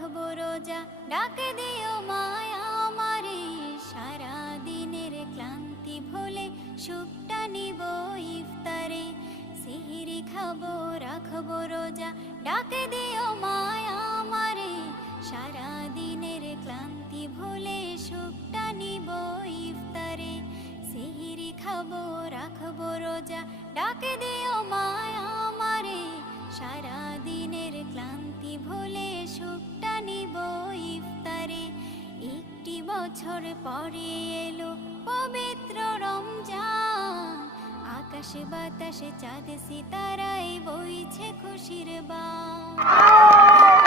রাখবো রোজা, ডাকে দিও মায়া আমারে, সারা দিনের ক্লান্তি ভুলে সুখটা নিব ইফতারে। সিহরি খাবো, রাখবো রোজা, ডাকে দিও মায়া আমারে, সারা দিনের ক্লান্তি ভুলে সুখটা নিব ইফতারে। সিহরি খাবো, রাখবো রোজা, ডাকে দিও মায়া আমারে, সারা দিনের ক্লান্তি ভুলে সুখটা নিব ইফতারে। একটি বছর পরে এলো পবিত্র রমজান, আকাশে বাতাসে চাঁদ সিতারায় বইছে খুশির বান।